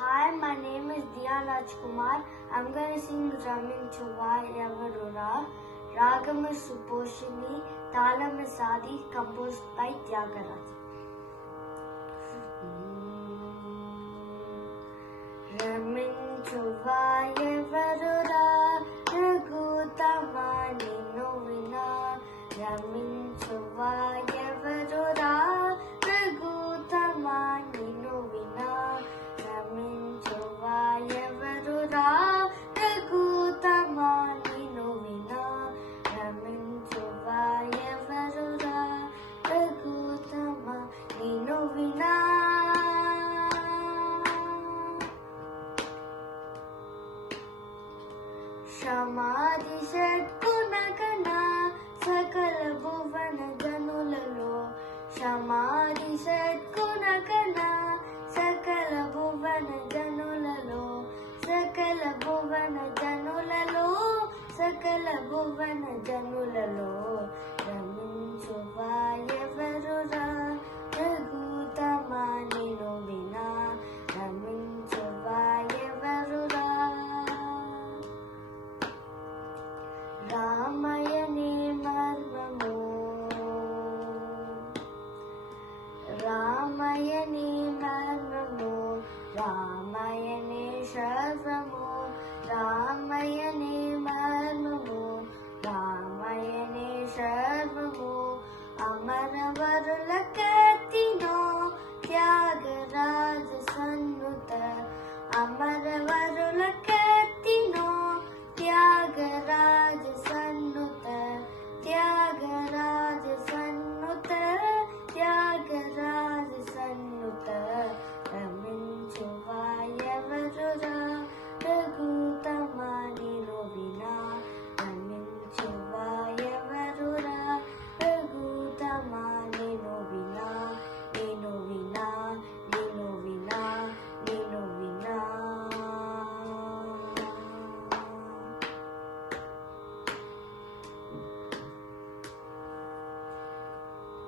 Hi, my name is Diya Rajkumar. I'm going to sing Raminchuva Yavarura. Ragam is Suposhini, Talam is Adi, composed by Tyagaraj. Raminchuva Yavarura, Ragutamani Novina. Raminchuva Yavarura, Ragutamani Novina. Raminchuva Yavarura, Ragutamani Novina. Raminchuva Yavarura, Ragutamani Novina. Shamadhi Satgunagana Sakala Bhuvana Janulalo. Shamadhi Satgunagana